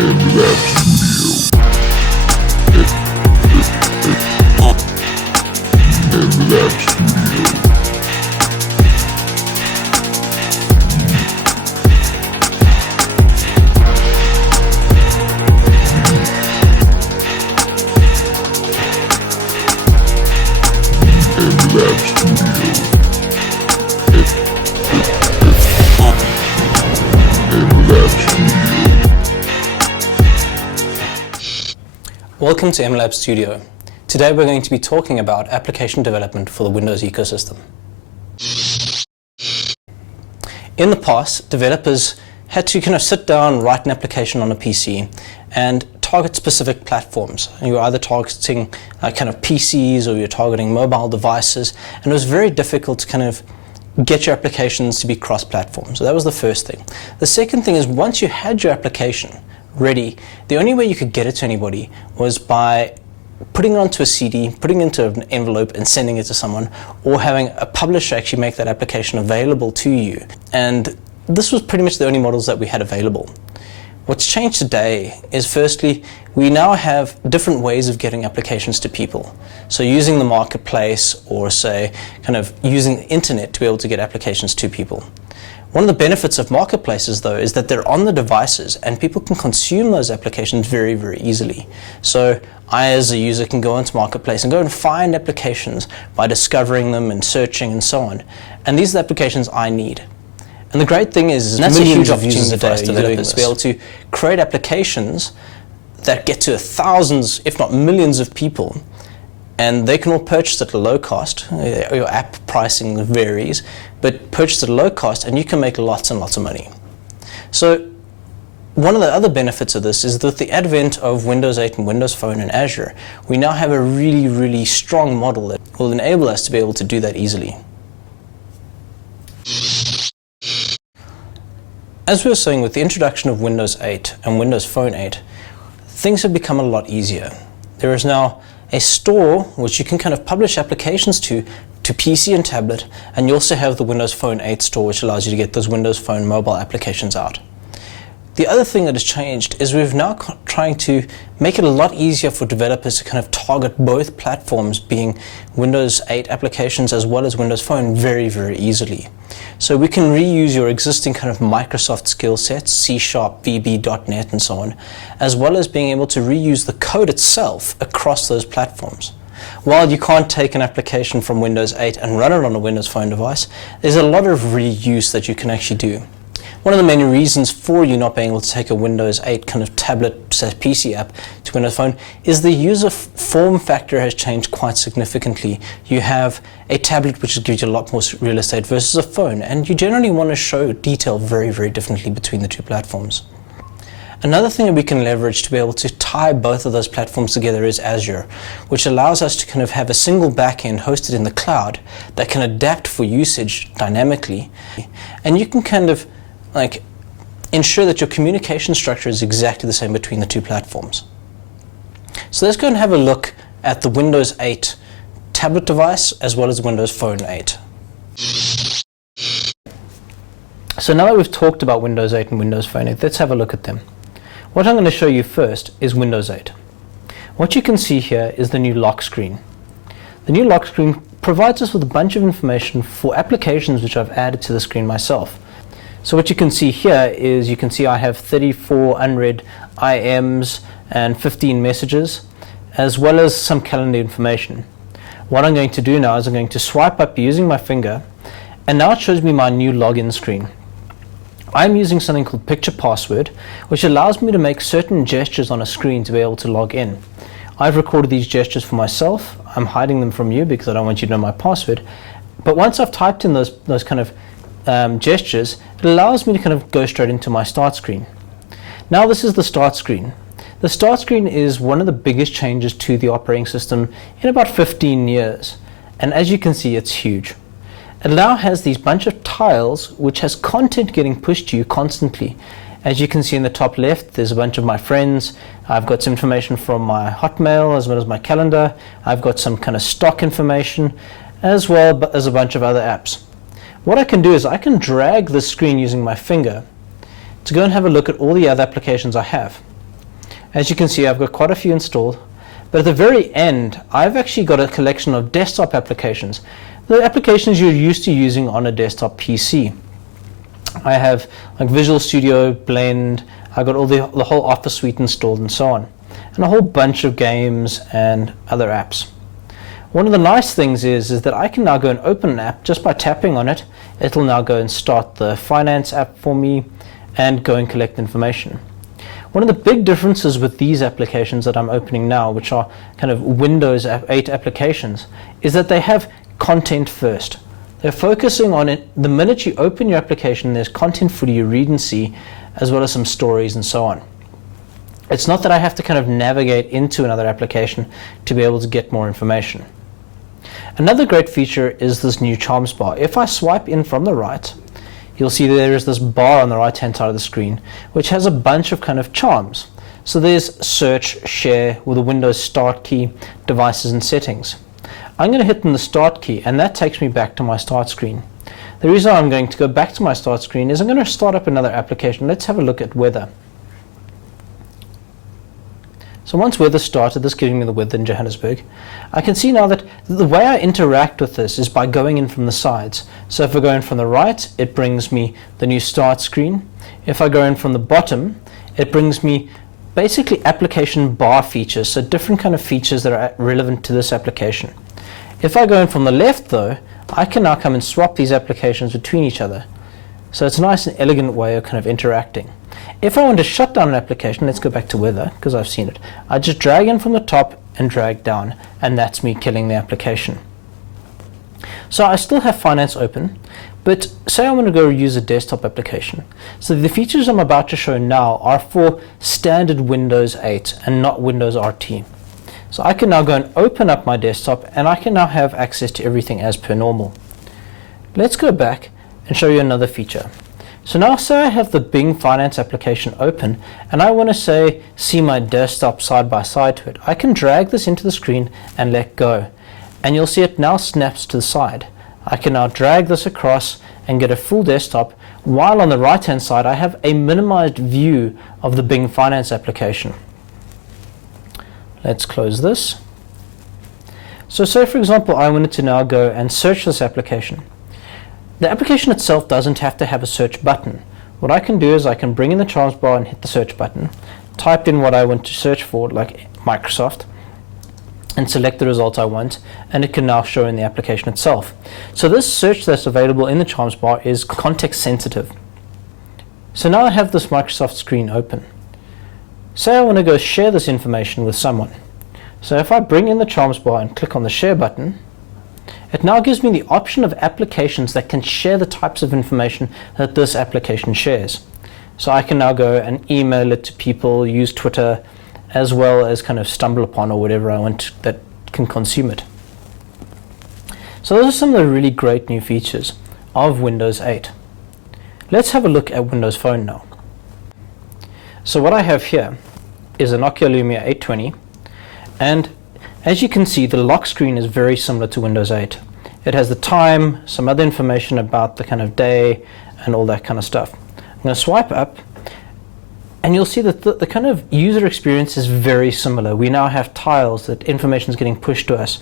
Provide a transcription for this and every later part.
mLab Studio. mLab Studio. mLab Studio. mLab Studio. Welcome to mLab Studio. Today we're going to be talking about application development for the Windows ecosystem. In the past, developers had to kind of sit down, write an application on a PC and target specific platforms. And you were either targeting kind of PCs or you're targeting mobile devices, and it was very difficult to kind of get your applications to be cross-platform. So that was the first thing. The second thing is, once you had your application ready, the only way you could get it to anybody was by putting it onto a CD, putting it into an envelope and sending it to someone, or having a publisher actually make that application available to you. And this was pretty much the only models that we had available. What's changed today is, firstly, we now have different ways of getting applications to people. So using the marketplace, or say kind of using the internet to be able to get applications to people. One of the benefits of marketplaces, though, is that they're on the devices and people can consume those applications very, very easily. So I, as a user, can go into Marketplace and go and find applications by discovering them and searching and so on. And these are the applications I need. And the great thing is that's millions of users a day developers to be able to create applications that get to thousands, if not millions of people. And they can all purchase at a low cost. Your app pricing varies, but purchase at a low cost and you can make lots and lots of money. So one of the other benefits of this is that the advent of Windows 8 and Windows Phone and Azure, we now have a really, really strong model that will enable us to be able to do that easily. As we were saying, with the introduction of Windows 8 and Windows Phone 8, things have become a lot easier. There is now a store which you can kind of publish applications to PC and tablet, and you also have the Windows Phone 8 store, which allows you to get those Windows Phone mobile applications out. The other thing that has changed is we've now trying to make it a lot easier for developers to kind of target both platforms, being Windows 8 applications as well as Windows Phone, very, very easily. So we can reuse your existing kind of Microsoft skill sets, C#, VB, .NET and so on, as well as being able to reuse the code itself across those platforms. While you can't take an application from Windows 8 and run it on a Windows Phone device, there's a lot of reuse that you can actually do. One of the main reasons for you not being able to take a Windows 8 kind of tablet PC app to Windows Phone is the user form factor has changed quite significantly. You have a tablet which gives you a lot more real estate versus a phone, and you generally want to show detail very, very differently between the two platforms. Another thing that we can leverage to be able to tie both of those platforms together is Azure, which allows us to kind of have a single backend hosted in the cloud that can adapt for usage dynamically, and you can kind of ensure that your communication structure is exactly the same between the two platforms. So let's go and have a look at the Windows 8 tablet device as well as Windows Phone 8. So now that we've talked about Windows 8 and Windows Phone 8, let's have a look at them. What I'm going to show you first is Windows 8. What you can see here is the new lock screen. The new lock screen provides us with a bunch of information for applications which I've added to the screen myself. So what you can see here is, you can see I have 34 unread IMs and 15 messages, as well as some calendar information. What I'm going to do now is I'm going to swipe up using my finger, and now it shows me my new login screen. I'm using something called Picture Password, which allows me to make certain gestures on a screen to be able to log in. I've recorded these gestures for myself. I'm hiding them from you because I don't want you to know my password. But once I've typed in those kind of gestures, it allows me to kind of go straight into my start screen. Now this is the start screen. The start screen is one of the biggest changes to the operating system in about 15 years. And as you can see, it's huge. It now has these bunch of tiles which has content getting pushed to you constantly. As you can see in the top left, there's a bunch of my friends. I've got some information from my Hotmail as well as my calendar. I've got some kind of stock information as well as a bunch of other apps. What I can do is I can drag the screen using my finger to go and have a look at all the other applications I have. As you can see, I've got quite a few installed, but at the very end, I've actually got a collection of desktop applications, the applications you're used to using on a desktop PC. I have like Visual Studio, Blend, I've got all the whole Office suite installed and so on, and a whole bunch of games and other apps. One of the nice things is that I can now go and open an app just by tapping on it. It'll now go and start the finance app for me and go and collect information. One of the big differences with these applications that I'm opening now, which are kind of Windows 8 applications, is that they have content first. They're focusing on it. The minute you open your application, there's content for you to read and see, as well as some stories and so on. It's not that I have to kind of navigate into another application to be able to get more information. Another great feature is this new charms bar. If I swipe in from the right, you'll see that there is this bar on the right hand side of the screen which has a bunch of kind of charms. So there's search, share with a Windows start key, devices and settings. I'm going to hit on the start key and that takes me back to my start screen. The reason I'm going to go back to my start screen is I'm going to start up another application. Let's have a look at weather. So once weather started, this giving me the weather in Johannesburg, I can see now that the way I interact with this is by going in from the sides. So if I go in from the right, it brings me the new start screen. If I go in from the bottom, it brings me basically application bar features, so different kind of features that are relevant to this application. If I go in from the left though, I can now come and swap these applications between each other. So it's a nice and elegant way of kind of interacting. If I want to shut down an application, let's go back to weather because I've seen it. I just drag in from the top and drag down, and that's me killing the application. So I still have finance open, but say I want to go use a desktop application. So the features I'm about to show now are for standard Windows 8 and not Windows RT. So I can now go and open up my desktop and I can now have access to everything as per normal. Let's go back and show you another feature. So now say I have the Bing Finance application open and I want to say see my desktop side by side to it. I can drag this into the screen and let go and you'll see it now snaps to the side. I can now drag this across and get a full desktop, while on the right hand side I have a minimized view of the Bing Finance application. Let's close this. So say for example I wanted to now go and search this application. The application itself doesn't have to have a search button. What I can do is I can bring in the charms bar and hit the search button, type in what I want to search for, like Microsoft, and select the result I want, and it can now show in the application itself. So this search that's available in the charms bar is context sensitive. So now I have this Microsoft screen open. Say I want to go share this information with someone. So if I bring in the charms bar and click on the share button, it now gives me the option of applications that can share the types of information that this application shares. So I can now go and email it to people, use Twitter, as well as kind of stumble upon or whatever I want that can consume it. So those are some of the really great new features of Windows 8. Let's have a look at Windows Phone now. So what I have here is a Nokia Lumia 820, and as you can see, the lock screen is very similar to Windows 8. It has the time, some other information about the kind of day, and all that kind of stuff. I'm going to swipe up, and you'll see that the kind of user experience is very similar. We now have tiles that information is getting pushed to us.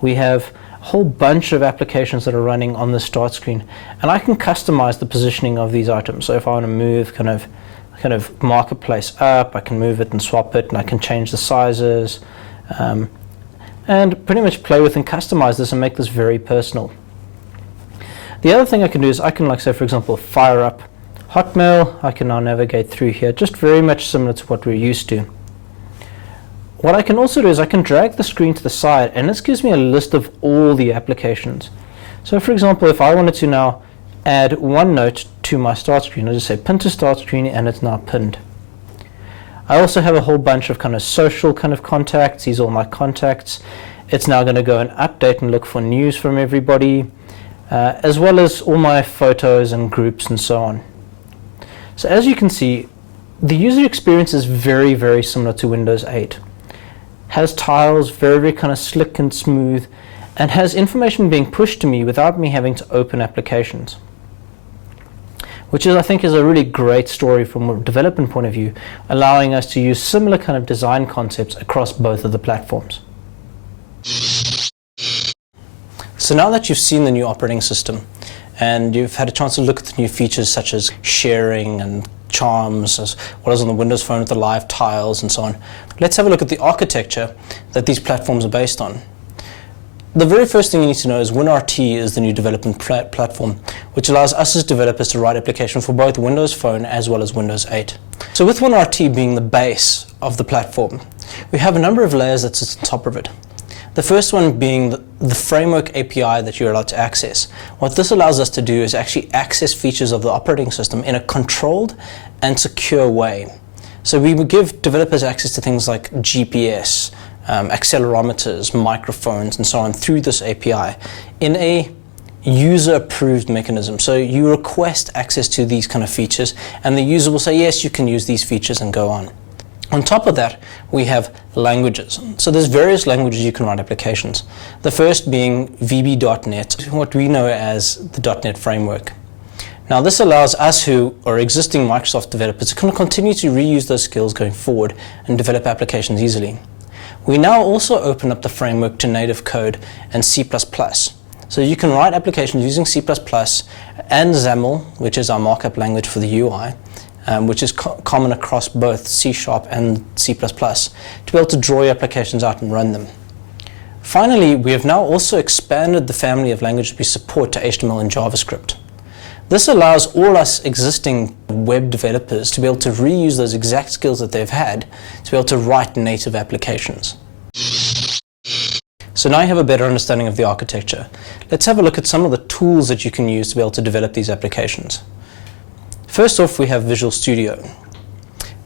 We have a whole bunch of applications that are running on the start screen, and I can customize the positioning of these items. So if I want to move kind of marketplace up, I can move it and swap it, and I can change the sizes. And pretty much play with and customize this and make this very personal. The other thing I can do is I can, like say for example, fire up Hotmail. I can now navigate through here, just very much similar to what we're used to. What I can also do is I can drag the screen to the side, and this gives me a list of all the applications. So for example, if I wanted to now add OneNote to my start screen, I'll just say pin to start screen, and it's now pinned. I also have a whole bunch of kind of social kind of contacts. These are all my contacts. It's now going to go and update and look for news from everybody, as well as all my photos and groups and so on. So as you can see, the user experience is very, very similar to Windows 8. Has tiles, very, very kind of slick and smooth, and has information being pushed to me without me having to open applications. which is, I think, is a really great story from a development point of view, allowing us to use similar kind of design concepts across both of the platforms. So now that you've seen the new operating system and you've had a chance to look at the new features such as sharing and charms, as well as on the Windows Phone with the live tiles and so on, let's have a look at the architecture that these platforms are based on. The very first thing you need to know is WinRT is the new development platform, which allows us as developers to write applications for both Windows Phone as well as Windows 8. So with WinRT being the base of the platform, we have a number of layers that sit on top of it. The first one being the framework API that you're allowed to access. What this allows us to do is actually access features of the operating system in a controlled and secure way. So we would give developers access to things like GPS, accelerometers, microphones, and so on through this API in a user-approved mechanism. So you request access to these kind of features, and the user will say, yes, you can use these features, and go on. On top of that, we have languages. So there's various languages you can write applications. The first being VB.NET, what we know as the .NET framework. Now this allows us who are existing Microsoft developers to kind of continue to reuse those skills going forward and develop applications easily. We now also open up the framework to native code and C++. So you can write applications using C++ and XAML, which is our markup language for the UI, which is common across both C# and C++, to be able to draw your applications out and run them. Finally, we have now also expanded the family of languages we support to HTML and JavaScript. This allows all us existing web developers to be able to reuse those exact skills that they've had to be able to write native applications. So now you have a better understanding of the architecture. Let's have a look at some of the tools that you can use to be able to develop these applications. First off, we have Visual Studio.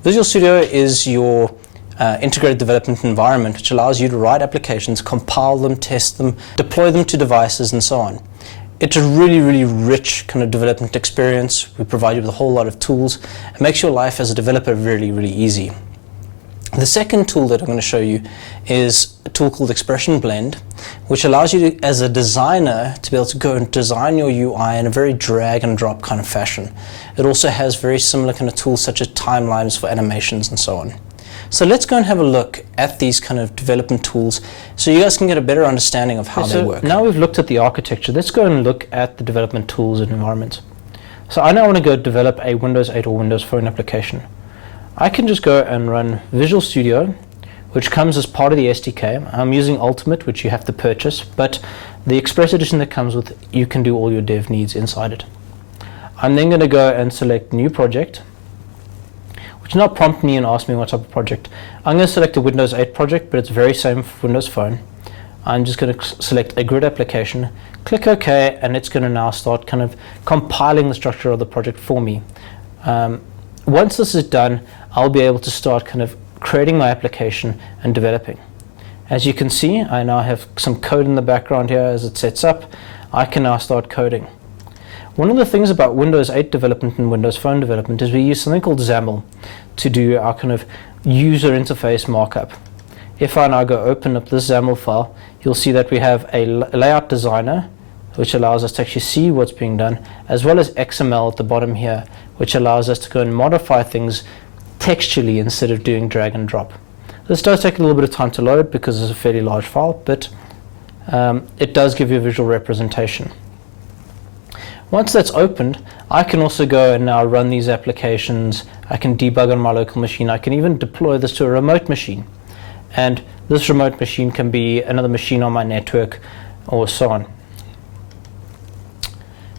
Visual Studio is your integrated development environment, which allows you to write applications, compile them, test them, deploy them to devices, and so on. It's a really, really rich kind of development experience. We provide you with a whole lot of tools. It makes your life as a developer really, really easy. The second tool that I'm going to show you is a tool called Expression Blend, which allows you to, as a designer, to be able to go and design your UI in a very drag and drop kind of fashion. It also has very similar kind of tools such as timelines for animations and so on. So let's go and have a look at these kind of development tools so you guys can get a better understanding of how they work. Now we've looked at the architecture, let's go and look at the development tools and environments. So I now want to go develop a Windows 8 or Windows Phone application. I can just go and run Visual Studio, which comes as part of the SDK. I'm using Ultimate, which you have to purchase, but the Express Edition that comes with, you can do all your dev needs inside it. I'm then going to go and select New Project, which will now prompt me and ask me what type of project. I'm going to select a Windows 8 project, but it's very same for Windows Phone. I'm just going to select a grid application, click OK, and it's going to now start kind of compiling the structure of the project for me. Once this is done, I'll be able to start kind of creating my application and developing. As you can see, I now have some code in the background here as it sets up. I can now start coding. One of the things about Windows 8 development and Windows Phone development is we use something called XAML to do our kind of user interface markup. If I now go open up this XAML file, you'll see that we have a layout designer, which allows us to actually see what's being done, as well as XML at the bottom here, which allows us to go and modify things textually instead of doing drag and drop. This does take a little bit of time to load because it's a fairly large file, but it does give you a visual representation. Once that's opened, I can also go and now run these applications. I can debug on my local machine. I can even deploy this to a remote machine. And this remote machine can be another machine on my network or so on.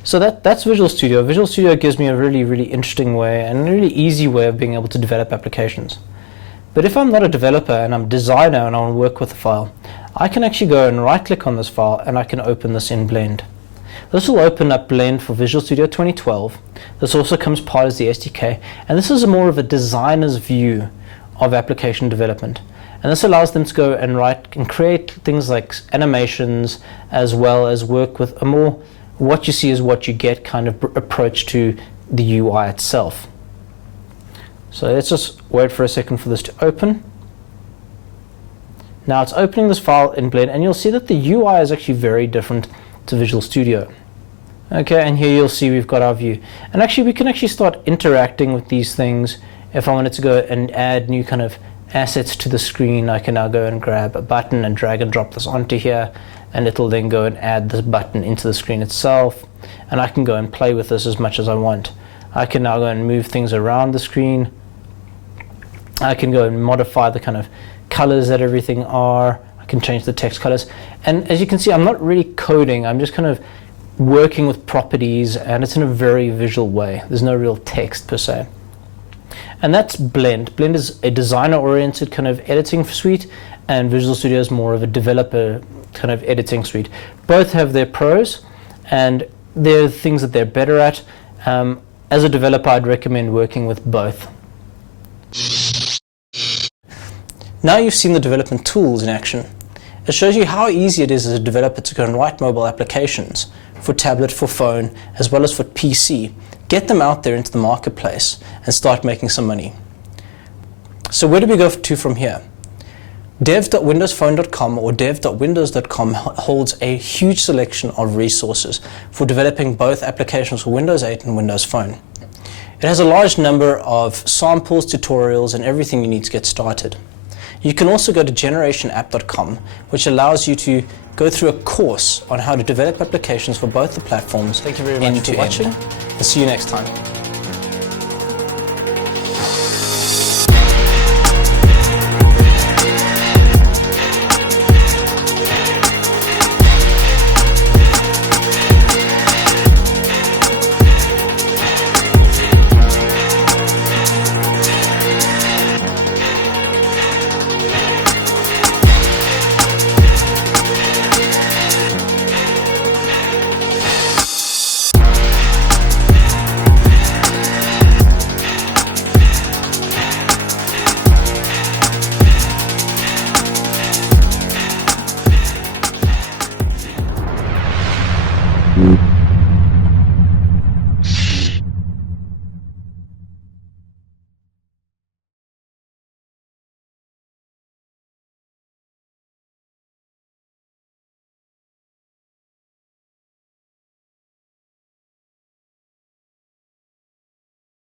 So that's Visual Studio. Visual Studio gives me a really, really interesting way and a really easy way of being able to develop applications. But if I'm not a developer and I'm a designer and I want to work with a file, I can actually go and right-click on this file and I can open this in Blend. This will open up Blend for Visual Studio 2012. This also comes part as the SDK, and this is more of a designer's view of application development. And this allows them to go and write and create things like animations, as well as work with a more what you see is what you get kind of approach to the UI itself. So let's just wait for a second for this to open. Now it's opening this file in Blend, and you'll see that the UI is actually very different to Visual Studio. Okay, and here you'll see we've got our view. And actually we can actually start interacting with these things. If I wanted to go and add new kind of assets to the screen, I can now go and grab a button and drag and drop this onto here, and it'll then go and add this button into the screen itself. And I can go and play with this as much as I want. I can now go and move things around the screen. I can go and modify the kind of colors that everything are. I can change the text colors. And as you can see, I'm not really coding. I'm just kind of working with properties, and it's in a very visual way. There's no real text per se. And that's Blend. Blend is a designer-oriented kind of editing suite, and Visual Studio is more of a developer kind of editing suite. Both have their pros, and there are things that they're better at. As a developer, I'd recommend working with both. Now you've seen the development tools in action. It shows you how easy it is as a developer to go and write mobile applications for tablet, for phone, as well as for PC. Get them out there into the marketplace and start making some money. So where do we go to from here? dev.windowsphone.com or dev.windows.com holds a huge selection of resources for developing both applications for Windows 8 and Windows Phone. It has a large number of samples, tutorials, and everything you need to get started. You can also go to generationapp.com, which allows you to go through a course on how to develop applications for both the platforms. Thank you very much for watching. And see you next time.